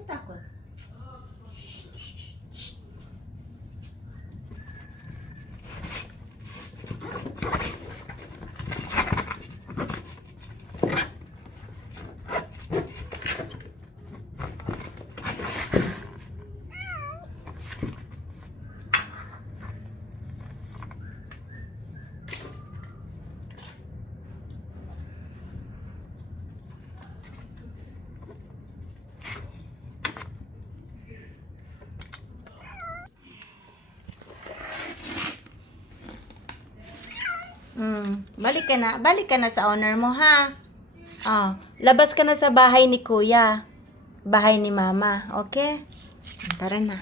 Ang takot. Balik ka na sa owner mo, ha? Labas ka na sa bahay ni kuya. Bahay ni mama, okay? Tara na.